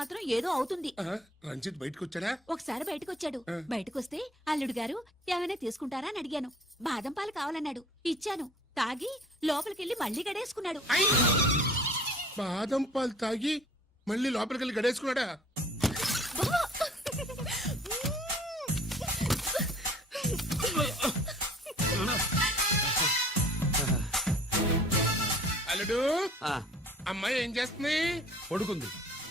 మాత్రం ఏదో అవుతుంది. రంజిత్ బయటకు వచ్చాడా? ఒకసారి బయటకొచ్చాడు. బయటకొస్తే అల్లుడు గారు ఏమైనా తీసుకుంటారా అని అడిగాను. బాదం పాలు కావాలన్నాడు. ఇచ్చాను. తాగి లోపలికెళ్ళి మళ్ళీ గడేసుకున్నాడు. బాదం పాలు తాగి మళ్ళీ లోపలికెళ్ళి గడేసుకున్నాడా? అల్లుడు, అమ్మాయి ఏం చేస్తుంది? పడుకుంది.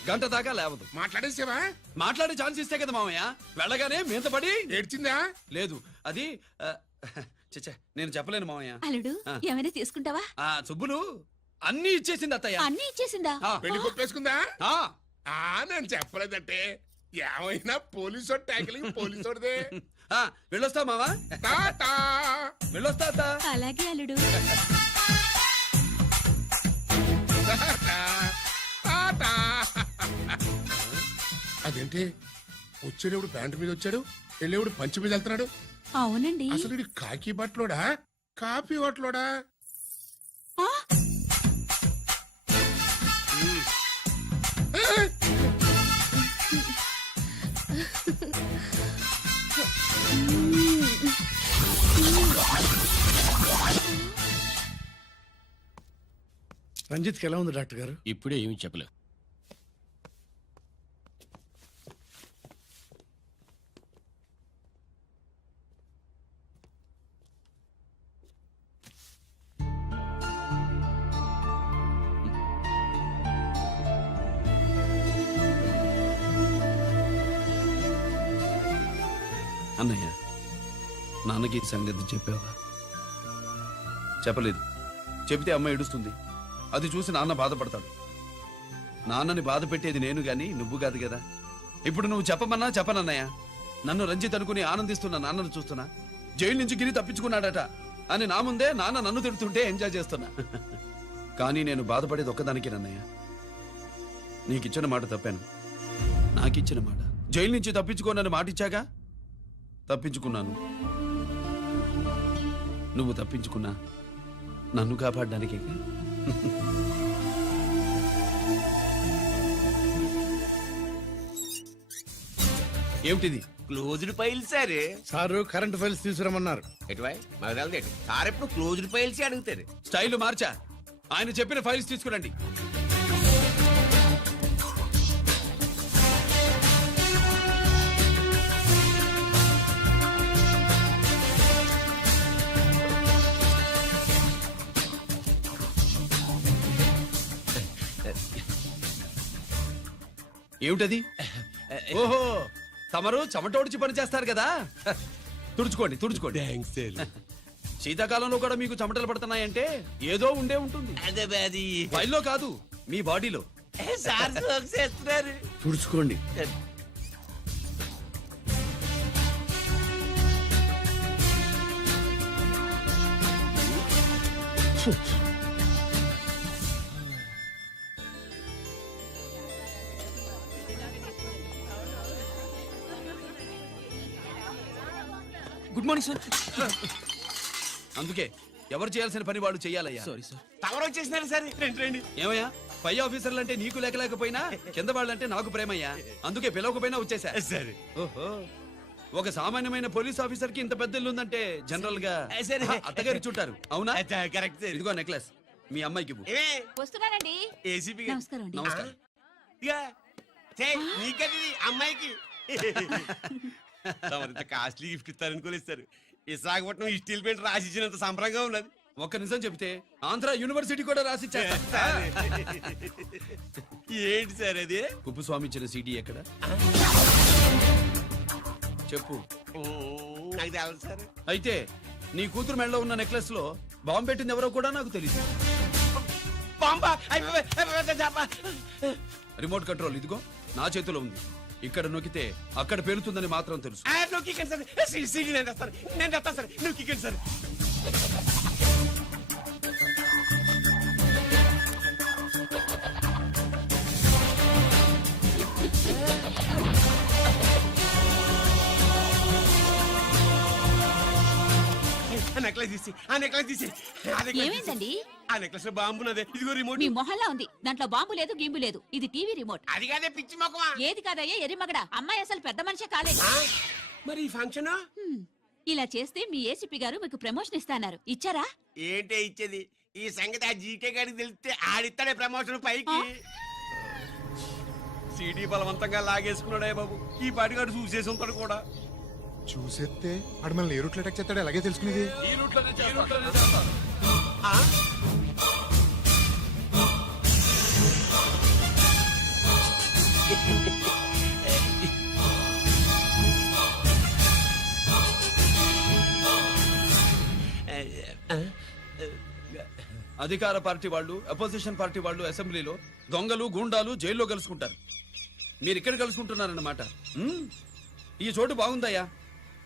గంట దాకా లేవదు. మాట్లాడేసావా? మాట్లాడే ఛాన్స్ ఇస్తే కదా మామయ్య. వెళ్ళగానే మీద పడి ఏడ్చిందా? లేదు, అది చచ్చా నేను చెప్పలేను మామయ్య. అల్లుడు ఏమైనా తీసుకుంటావా? సుబ్బులు అన్ని ఇచ్చేసింది అత్తయ్య. అన్ని ఇచ్చేసిందా? పెళ్లి కొప్పేసుకుందా? నేను చెప్పలేదంటే ఏమైనా పోలీసు ట్యాకిలింగ్ పోలీసోడిదే. వెళ్ళొస్తా మావా. వెళ్ళొస్తా అత్త. అలాగే అల్లుడు. అదేంటి వచ్చేటప్పుడు ప్యాంటు మీద వచ్చాడు, వెళ్ళేప్పుడు పంచి మీద వెళ్తున్నాడు? అవునండి. అసలు ఇది కాకి బట్టలోడా కాఫీ బట్టలోడా? రంజిత్కి ఎలా ఉంది డాక్టర్ గారు? ఇప్పుడే ఏమి చెప్పలే. అన్నయ్య, నాన్నకి ఈ సంగతి చెప్పావా? చెప్పలేదు. చెబితే అమ్మ ఏడుస్తుంది. అది చూసి నాన్న బాధపడతాడు. నాన్నని బాధ పెట్టేది నేను గాని నువ్వు కాదు కదా. ఇప్పుడు నువ్వు చెప్పమన్నా చెప్పనన్నయ్య. నన్ను రంజిత్ అనుకుని ఆనందిస్తున్న నాన్నను చూస్తున్నా. జైలు నుంచి గిరి తప్పించుకున్నాడట అని నా ముందే నాన్న నన్ను తిడుతుంటే ఎంజాయ్ చేస్తున్నా. కానీ నేను బాధపడేది ఒక్కదానికి నన్నయ్య. నీకిచ్చిన మాట తప్పాను. నాకిచ్చిన మాట జైలు నుంచి తప్పించుకోనని మాట ఇచ్చాగా, తప్పించుకున్నాను. నువ్వు తప్పించుకున్నా నన్ను కాపాడడానికి. ఏమిటిది? Closed file sir. Sir current files తీసుకురమ్మన్నారు. ఎటువై మాకు తెలదేటి సార్ ఎప్పుడు క్లోజ్డ్ ఫైల్స్ అడుగుతారు. స్టైల్ మార్చా. ఆయన చెప్పిన ఫైల్స్ తీసుకురండి. ఏమిటది? ఓహో, తమరు చెమటోడిచి పని చేస్తారు కదా. తుడుచుకోండి తుడుచుకోండి. శీతాకాలంలో కూడా మీకు చెమటలు పడుతున్నాయంటే ఏదో ఉండే ఉంటుంది. ఫైల్లో కాదు, మీ బాడీలో. తుడుచుకోండి. Good morning sir. అందుకే ఎవరు చేయాల్సిన పని వాళ్ళు చెయ్యాలయ్యా. Sorry sir. తమరు వచ్చేసినారు సార్. రండి. ఏమయ్యా, పై ఆఫీసర్లు అంటే నీకు లేకపోయినా కింద వాళ్ళంటే నాకు ప్రేమయ్యా. అందుకే పిలవకపోయినా వచ్చేసా. సరే. ఓహో, ఒక సామాన్యమైన పోలీస్ ఆఫీసర్ కి ఇంత పెద్ద ఇల్లు ఉందంటే జనరల్ గా అత్తగారు చుట్టారు. అవునా? కరెక్ట్. ఇదిగో నెక్లెస్ మీ అమ్మాయికి ఇవ్వు. వస్తున్నానండి. ఏసీపీ నమస్కారం అండి. నమస్కారం. నీకది అమ్మాయికి ఇంత కాస్ట్లీ గిఫ్ట్ ఇస్తారనుకోలేదు సార్. విశాఖపట్నం ఈ స్టీల్ పెయింట్ రాసి ఇచ్చినంత సంబరంగా ఉన్నది. ఒక్క నిజం చెప్తే ఆంధ్ర యూనివర్సిటీ కూడా రాసిచ్చా. ఏంటి సార్ అది? కుప్పుస్వామి ఇచ్చిన సీడీ ఎక్కడ చెప్పు. నాకు తెలదు సార్. అయితే నీ కూతురు మెడలో ఉన్న నెక్లెస్ లో బాంబు పెట్టింది ఎవరో కూడా నాకు తెలియదు. రిమోట్ కంట్రోల్ ఇదిగో నా చేతిలో ఉంది. ఇక్కడ నొక్కితే అక్కడ పేలుతుందని మాత్రం తెలుసు. నేను తెస్తాను సార్. నొక్కికండి సార్. నెక్లెస్ నెక్లెస్ తీసి ఆ నెక్లెస్ తీసి ఆ నెక్లెస్ తీసి. ఏమైందండి ఆ నెక్లెస్ లో బాంబు ఉన్నదే ఇదిగో రిమోట్ మీ మొహల్లా ఉంది దాంట్లో బాంబు లేదు గింబు లేదు ఇది టీవీ రిమోట్ అది కాదే పిచ్చి మొక్కమా ఏది కాదయ్యా ఎరిమగడ అమ్మాయి అసలు పెద్ద మనిషే కాలేదు మరి ఈ ఫంక్షన్ హ్మ్. ఇలా చేస్తే మీ ఏసీపీ గారు మీకు ప్రమోషన్ ఇస్తాన్నారు ఇచ్చారా ఏంటే ఇచ్చేది ఈ సంగతి ఆ జీకే గారికి తెలిస్తే ఆడిస్తాడే ప్రమోషన్ పైకి సిడి బలవంతంగా లాగేసుకున్నాడే బాబు ఈ పాటిగాడు చూసేసి ఉంటాడు కూడా చూసేస్తే ఆడు మనల్ని ఏ రూట్లో అటాక్ చేస్తాడో ఎలాగే తెలుసుకునేది ఈ రూట్లోనే చేస్తాను. ఆ? అధికార పార్టీ వాళ్ళు అపోజిషన్ పార్టీ వాళ్ళు అసెంబ్లీలో దొంగలు గూండాలు జైల్లో కలుసుకుంటారు మీరు ఇక్కడ కలుసుకుంటున్నారన్నమాట హ్మ్. ఈ చోటు బాగుందయ్యా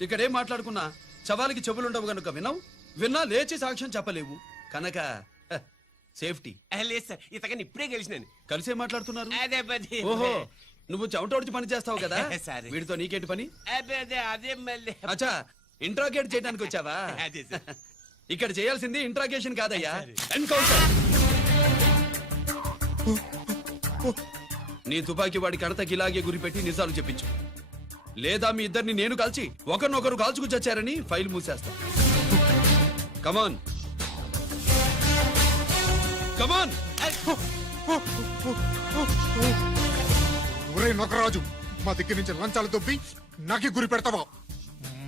ఇక్కడేం మాట్లాడుకున్నా శవాలకి చెవులుండవు గనుక విన్నా లేచి సాక్ష్యం చెప్పలేవు కనుక సేఫ్టీ లేదు సార్ ఇతగాని ఇప్పుడే గెలిచినాను కలిసే మాట్లాడుతున్నారు అదే పది ఓహో నువ్వు చెమటోడిచి పని చేస్తావు కదా సరే. వీడితో నీకేంటి పని అదే మళ్ళీ అచ్చా ఇంట్రాగేట్ చేయడానికి వచ్చావా అదే సార్. ఇక్కడ చేయాల్సింది ఇంట్రాగేషన్ కాదయ్యా ఎన్కౌంటర్ నీ తుపాకీ వాడి కడతకి ఇలాగే గురిపెట్టి నిజాలు చెప్పించు లేదా మీ ఇద్దరిని నేను కాల్చి ఒకరినొకరు కాల్చుకు చచ్చారని ఫైల్ మూసేస్తా కమాన్ కమాన్ ఒరే నొకరాజు మా దగ్గర నుంచి లంచాలు దొబ్బి నాకే గురి పెడతావా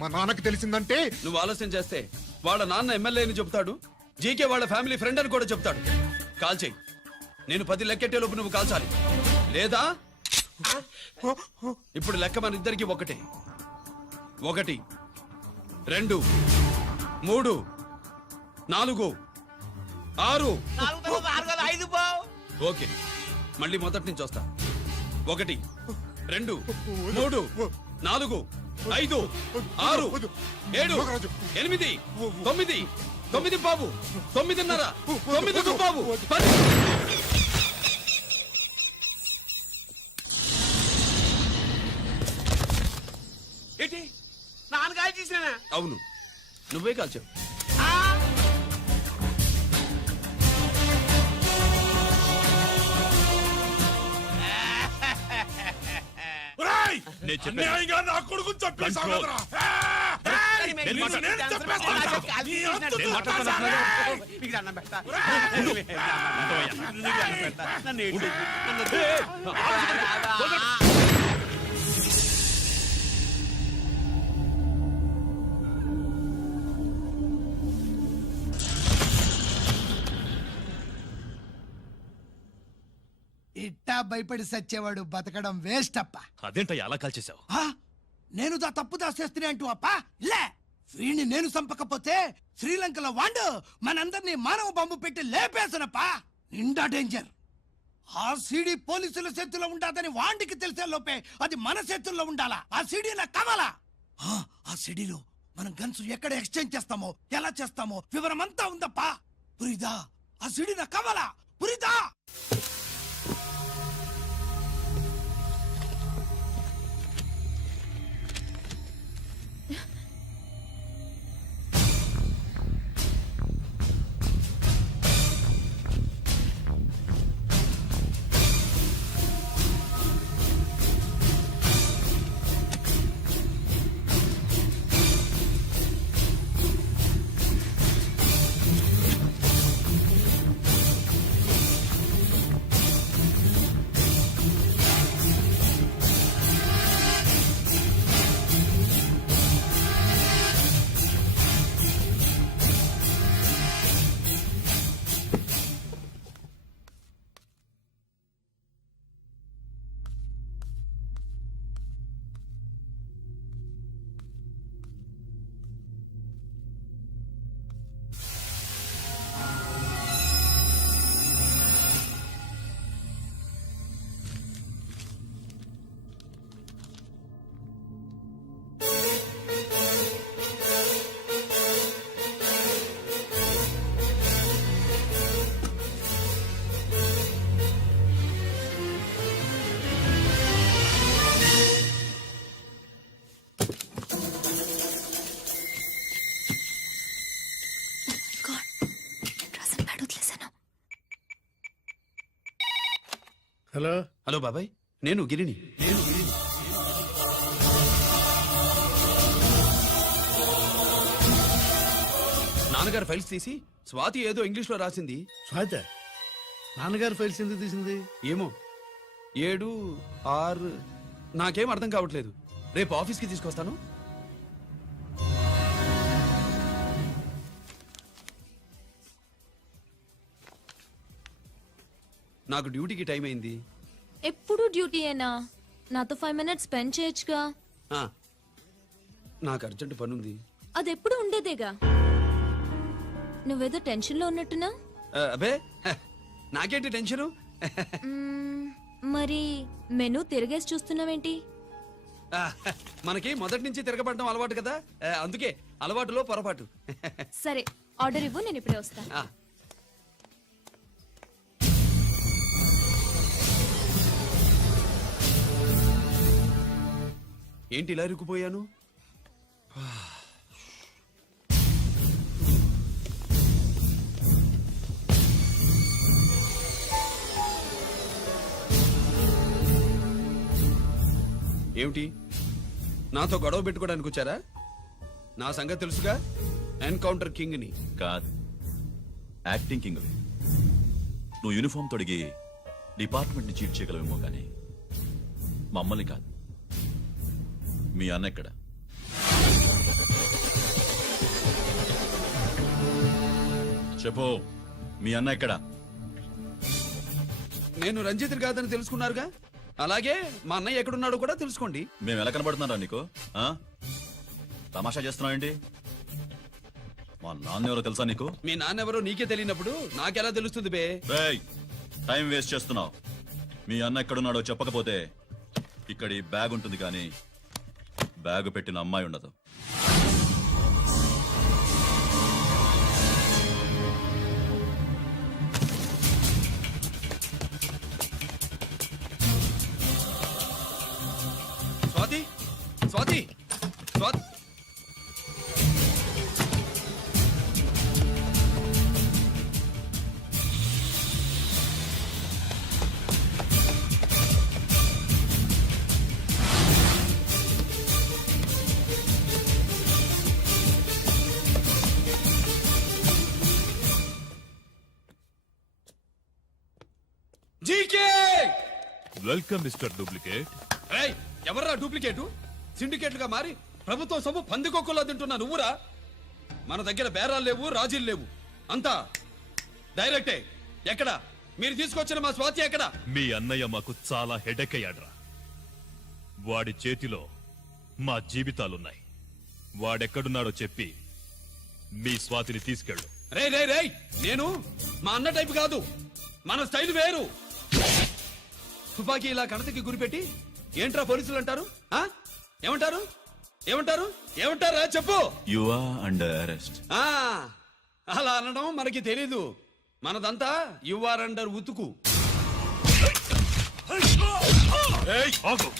మా నాన్నకి తెలిసిందంటే నువ్వు ఆలస్యం చేస్తే వాళ్ళ నాన్న ఎమ్మెల్యే అని చెప్తాడు జీకే వాళ్ళ ఫ్యామిలీ ఫ్రెండ్ అని కూడా చెప్తాడు కాల్ చేయి నేను 10 లెక్కెట్టే లోపు నువ్వు కాల్చాలి లేదా ఇప్పుడు లెక్క మన ఇద్దరికి ఒకటే 1 2 3 4 6 నాలుగు తర్వాత ఆరు కదా, ఐదు బావ్. ఓకే మళ్ళీ మొదటి నుంచి వస్తా 1 2 3 4 5 6 7 8 9 9 బాబు 9:30 9 బాబు 10 ఏంటి నాన్నగారు చేసినా అవును నువ్వే కాల్చావు అన్యాయంగా నా కొడుకు చంపేశావు కదరా? ఇట్టా భయపడి సచ్చేవాడు బతకడం వేస్ట్ అప్ప అదేంటయ్యా అలా కాల్చేశావు ఆ? నేను దా తప్పు దాచేస్తున్నా అంటూ అప్ప లే వీణ్ణి నేను చంపకపోతే శ్రీలంకలో వాండు మనందరినీ మానవ బాంబు పెట్టి లేపేసనప్ప నిండా డేంజర్ ఆ సీడీ పోలీసుల చేతుల్లో ఉండాదని వాండికి తెలిసే లోపే అది మన చేతుల్లో ఉండాలా ఆ సీడీ నాకు కావాలా ఆ సీడీలో మనం గన్స్ ఎక్కడ ఎక్స్చేంజ్ చేస్తామో ఎలా చేస్తామో వివరం అంతా ఉందప్పా పురిదా ఆ సీడీ నాకు కావాలా పురిదా హలో హలో బాబాయ్, నేను గిరిని. నాన్నగారు ఫైల్స్ తీసి స్వాతి ఏదో ఇంగ్లీష్ లో రాసింది. స్వాత నాన్నగారు ఫైల్స్ ఎందుకు తీసింది? ఏమో 7, 6 నాకేం అర్థం కావట్లేదు. రేపు ఆఫీస్కి తీసుకొస్తాను. నాకు డ్యూటీకి టైం అయింది. ఎప్పుడు డ్యూటీయేనా? నాతో 5 minutes స్పెండ్ చేయొచ్చుగా. ఆ, నాకు అర్జెంట్ పనుంది. అది ఎప్పుడు ఉండేదేగా. నువ్వేదో టెన్షన్ లో ఉన్నట్టున్నా. అబే హ, నాకేంటి టెన్షను? మరి మెనూ తిరిగేసి చూస్తున్నావేంటి? ఆ, మనకి మొదటి నుంచి తిరగబడడం అలవాటు కదా, అందుకే అలవాటులో పొరపాటు. సరే ఆర్డర్ ఇవ్వు, నేను ఇప్పుడే వస్తా. ఆ, ఏంటి ఇలా ఇరుక్కుపోయాను? ఏమిటి, నాతో గొడవ పెట్టుకోవడానికి వచ్చారా? నా సంగతి తెలుసుగా, ఎన్కౌంటర్ కింగ్ ని. కాదు, యాక్టింగ్ కింగ్. నువ్వు యూనిఫామ్ తొడిగి డిపార్ట్మెంట్ ని చీట్ చేయగలవేమో కానీ మమ్మల్ని కాదు. మీ అన్న ఎక్కడ? చెప్పు, మీ అన్న ఎక్కడ? నేను రంజిత్ కాదని తెలుసుకున్నారుగా, అలాగే మా అన్నయ్య ఎక్కడున్నాడో కూడా తెలుసుకోండి. మేము ఎలా కనబడుతున్నారా నీకు? ఆ? తమాషా చేస్తున్నావు ఏంటి? మా నాన్న ఎవరో తెలుసా నీకు? మీ నాన్నెవరో నీకే తెలియనప్పుడు నాకెలా తెలుస్తుంది బే? రేయ్, టైం వేస్ట్ చేస్తున్నావు. మీ అన్న ఎక్కడున్నాడో చెప్పకపోతే ఇక్కడ ఈ బ్యాగ్ ఉంటుంది కానీ బ్యాగ్ పెట్టిన అమ్మాయి ఉండదు. Swathi, Swathi, Swathi. GK! Welcome mister duplicate. ఏయ్, ఎవర్రా డూప్లికేటు? సిండికేట్లుగా మారి ప్రభుత్వం సొమ్ము పందికొక్కులా తింటున్నా నువ్వురా? మన దగ్గర బేరాలు లేవు, రాజీలు లేవు, అంతా డైరెక్టే. ఎక్కడ మీరు తీసుకొచ్చిన మా స్వాతి ఎక్కడ? మీ అన్నయ్య మాకు చాలా హెడెక్ అయ్యాడ్రా. వాడి చేతిలో మా జీవితాలున్నాయి. వాడెక్కడున్నాడో చెప్పి మీ స్వాతిని తీసుకెళ్ళు. రే రే రే, నేను మా అన్న టైపు కాదు, మన స్టైల్ వేరు. తుపాకీ ఇలా కణతకి గురిపెట్టి ఏంట్రా పోలీసులు అంటారు? ఆ? ఏమంటారు? ఏమంటారు? ఏమంటారా చెప్పు. You are under arrest. ఆ, అలా అనడం మనకి తెలీదు. మనదంతా యువర్ అండర్ ఉతుకు. ఆగు.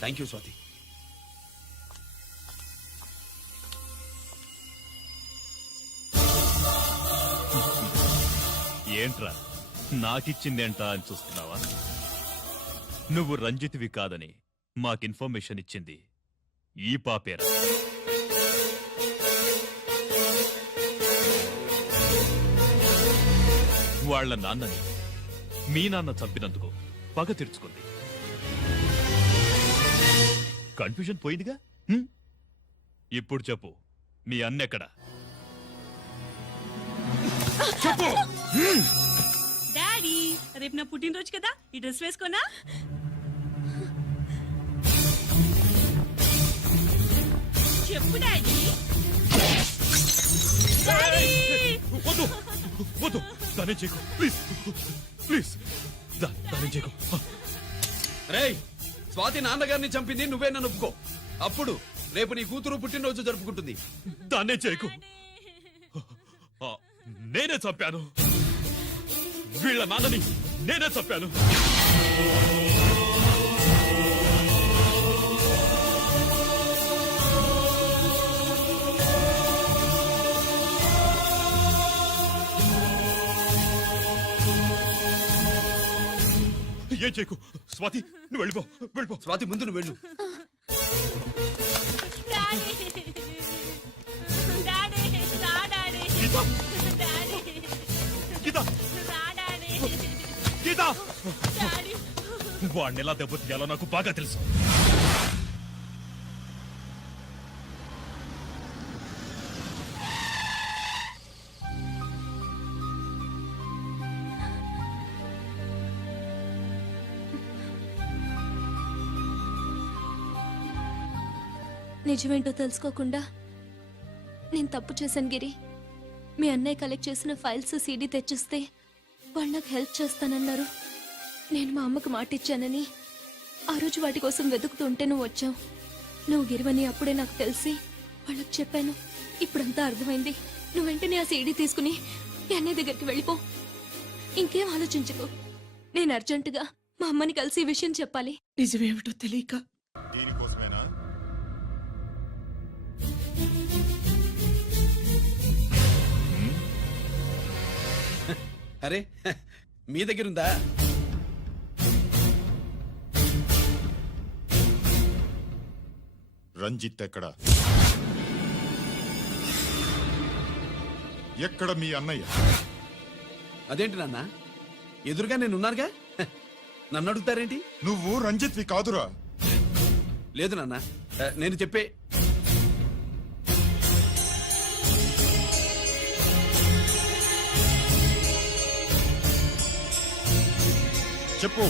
Thank you Swathi. ఏంట్రా నాకిచ్చిందేంటా అని చూస్తున్నావా? నువ్వు రంజిత్వి కాదని మాకు ఇన్ఫర్మేషన్ ఇచ్చింది ఈ పాపేరా. వాళ్ళ నాన్నని మీ నాన్న చంపినందుకు పగ తీర్చుకుంది. కన్ఫ్యూజన్ పోయిందిగా. ఇప్పుడు చెప్పు, మీ అన్నెక్కడ? చెప్పు. డాడీ, రేపు నా పుట్టినరోజు కదా, ఈ డ్రెస్ వేసుకోనా? చెప్పు డాడీ. వద్దు వద్దు దానే చేయకు ప్లీజ్ ప్లీజ్ దానే చేయకు రేయ్ స్వాతి నాన్నగారిని చంపింది నువ్వే నన్ను ఒప్పుకో. అప్పుడు రేపు నీ కూతురు పుట్టినరోజు జరుపుకుంటుంది. దాన్నే చేయకు నేనే చంపాను వీళ్ళ నాన్నని నేనే చంపాను. ఏం చేయకు స్వాతి నువ్వు వెళ్ళిపో వెళ్ళిపో. స్వాతి ముందు నువ్వు వెళ్ళు. డాడీ డాడీ రా డాడీ. గీత డాడీ గీత రా డాడీ. గీత డాడీ వాడిని ఎలా దెబ్బతీయాలో నాకు బాగా తెలుసు. నిజమేంటో తెలుసుకోకుండా నేను తప్పు చేశాను గిరి. మీ అన్నయ్య కలెక్ట్ చేసిన ఫైల్స్ సీడీ తెచ్చిస్తే వాళ్ళు నాకు హెల్ప్ చేస్తానన్నారు. నేను మా అమ్మకు మాట ఇచ్చానని ఆ రోజు వాటి కోసం వెతుకుతుంటే నువ్వు వచ్చావు. నువ్వు గిరివని అప్పుడే నాకు తెలిసి వాళ్ళకి చెప్పాను. ఇప్పుడంతా అర్థమైంది. నువ్వు వెంటనే ఆ సీడీ తీసుకుని మీ అన్నయ్య దగ్గరికి వెళ్ళిపో. ఇంకేం ఆలోచించుకో. నేను అర్జెంటుగా మా అమ్మని కలిసి ఈ విషయం చెప్పాలి. నిజమేమిటో తెలియక దీనికోసమేనా అరే మీ దగ్గరుందా? రంజిత్ ఎక్కడ మీ అన్నయ్య? అదేంటి నాన్న ఎదురుగా నేనున్నానుగా. నన్ను అడుగుతారేంటి? నువ్వు రంజిత్వి కాదురా. లేదు నాన్న నేను చెప్పే చెప్పు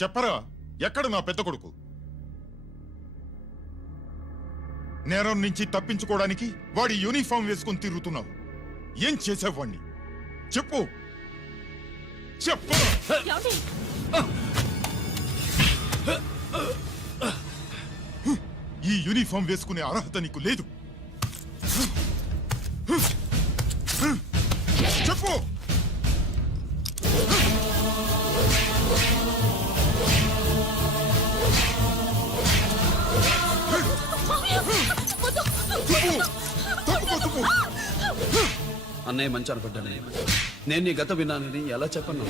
చెప్పరా ఎక్కడ నా పెద్ద కొడుకు? నేరం నుంచి తప్పించుకోవడానికి వాడి యూనిఫామ్ వేసుకుని తిరుగుతున్నావు. ఏం చేసావు వాణ్ణి? చెప్పు చెప్పు. ఏమండి? ఈ యూనిఫామ్ వేసుకునే అర్హత నీకు లేదు. చెప్పు. అన్నయ్య మంచి అనుకుంటానే. నేను నీ గత విన్నానని ఎలా చెప్పను?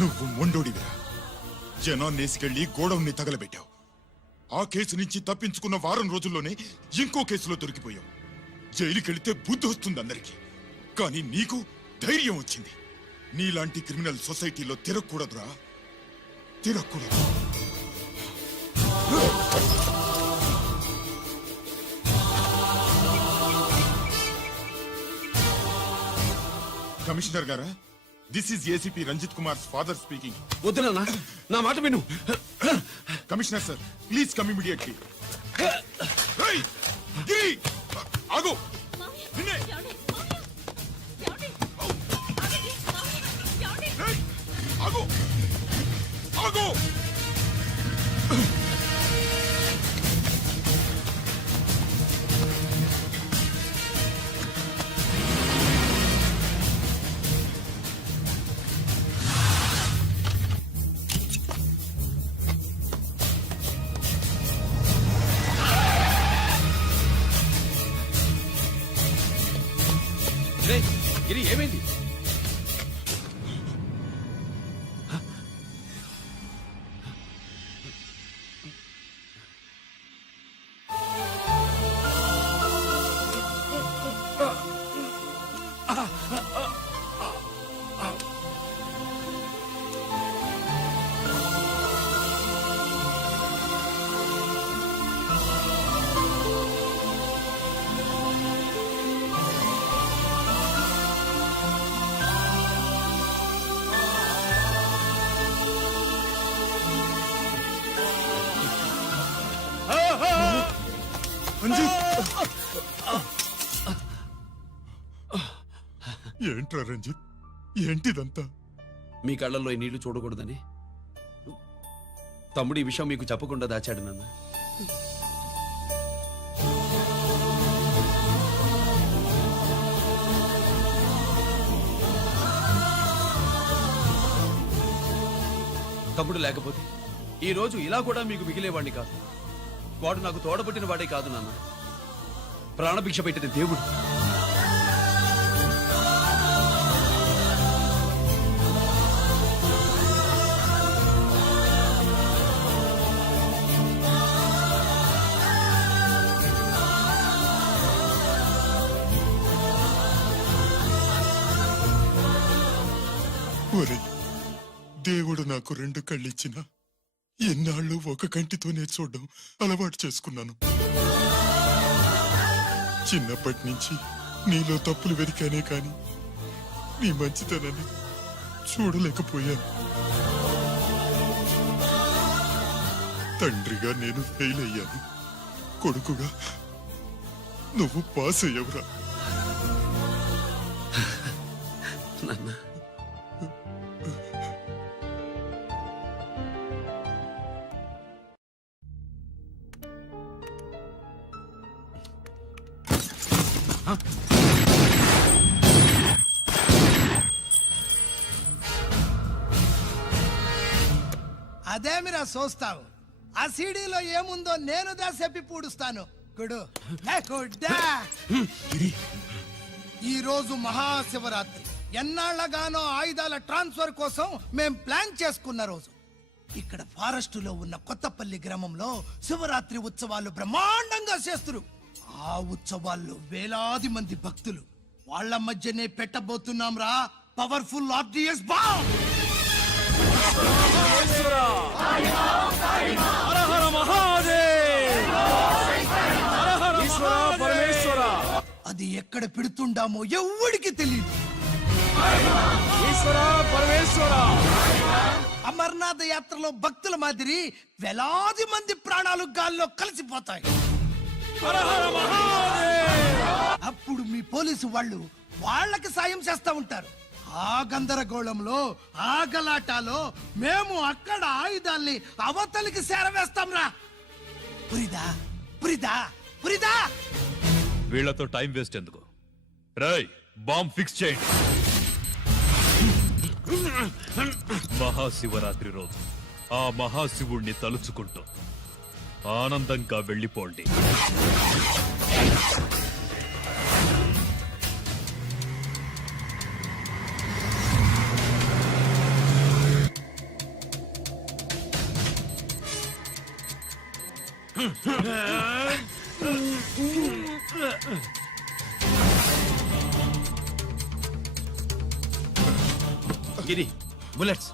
నువ్వు మొండోడివిరా. జనాన్నేసుకెళ్లి గోడౌన్ని తగలబెట్టావు. ఆ కేసు నుంచి తప్పించుకున్న వారం రోజుల్లోనే ఇంకో కేసులో దొరికిపోయావు. జైలుకెళ్తే బుద్ధి వస్తుంది అందరికీ, కానీ నీకు ధైర్యం వచ్చింది. నీలాంటి క్రిమినల్ సొసైటీలో తిరగకూడదురా, తిరగకూడదు. కమిషనర్ గారా, this is ACP Ranjith Kumar father speaking. వద్దు నాన్న, నా మాట విను. Commissioner sir, please come immediately. Giri ఆగు. నిన్నే. ఏమండి? ఏమండి? ఏమండి? ఏయ్, ఆగు ఆగు. రేయ్, గిరి ఏమైంది? ఏంట్రా రంజిత్ ఏంటిదంతా? మీ కళ్ళల్లో ఈ నీళ్లు చూడకూడదని తమ్ముడు ఈ విషయం మీకు చెప్పకుండా దాచాడు నాన్న. తమ్ముడు లేకపోతే ఈ రోజు ఇలా కూడా మీకు మిగిలేవాడిని కాదు. వాడు నాకు తోడబుట్టిన వాడే కాదు నాన్న, ప్రాణభిక్ష పెట్టిన దేవుడు. ఒరే, దేవుడు నాకు 2 కళ్ళిచ్చినా ఎన్నాళ్ళు ఒక కంటితోనే చూడడం అలవాటు చేసుకున్నాను. చిన్నప్పటి నుంచి నీలో తప్పులు వెతికానే కాని నీ మంచితనాన్ని చూడలేకపోయాను. తండ్రిగా నేను ఫెయిల్ అయ్యాను, కొడుకుగా నువ్వు పాస్ అయ్యవురా. నాన్న, అదేమిరా చూస్తావు? ఆ సీడీలో ఏముందో నేను చెప్పి పూడుస్తాను. గుడు గుడ్డా. ఈ రోజు మహాశివరాత్రి. ఎన్నాళ్లగానో ఆయుధాల ట్రాన్స్ఫర్ కోసం మేం ప్లాన్ చేసుకున్న రోజు. ఇక్కడ ఫారెస్ట్ లో ఉన్న కొత్తపల్లి గ్రామంలో శివరాత్రి ఉత్సవాలు బ్రహ్మాండంగా చేస్తురు. ఆ ఉత్సవాల్లో వేలాది మంది భక్తులు. వాళ్ళ మధ్యనే పెట్టబోతున్నాం రా పవర్ఫుల్ ఆర్డిఎస్ బాంబ్. అది ఎక్కడ పెడుతుండామో ఎవ్వడికి తెలియదు. అమర్నాథ్ యాత్రలో భక్తుల మాదిరి వేలాది మంది ప్రాణాలు గాల్లో కలిసిపోతాయి. అప్పుడు మీ పోలీసు వాళ్ళు వాళ్ళకి సాయం చేస్తా ఉంటారు. ఆ గందరగోళంలో ఆ గలాటాలో మేము అక్కడ ఆయుధాల్ని అవతలికి చేరవేస్తాం రా. పురిదా పురిదా పురిదా. వీళ్లతో టైం వేస్ట్ ఎందుకు? రాయ్, బాంబ్ ఫిక్స్ చేయండి. మహాశివరాత్రి రోజు ఆ మహాశివుణ్ణి తలుచుకుంటూ ఆనందంగా వెళ్ళిపోండి. గిరి, బుల్లెట్స్.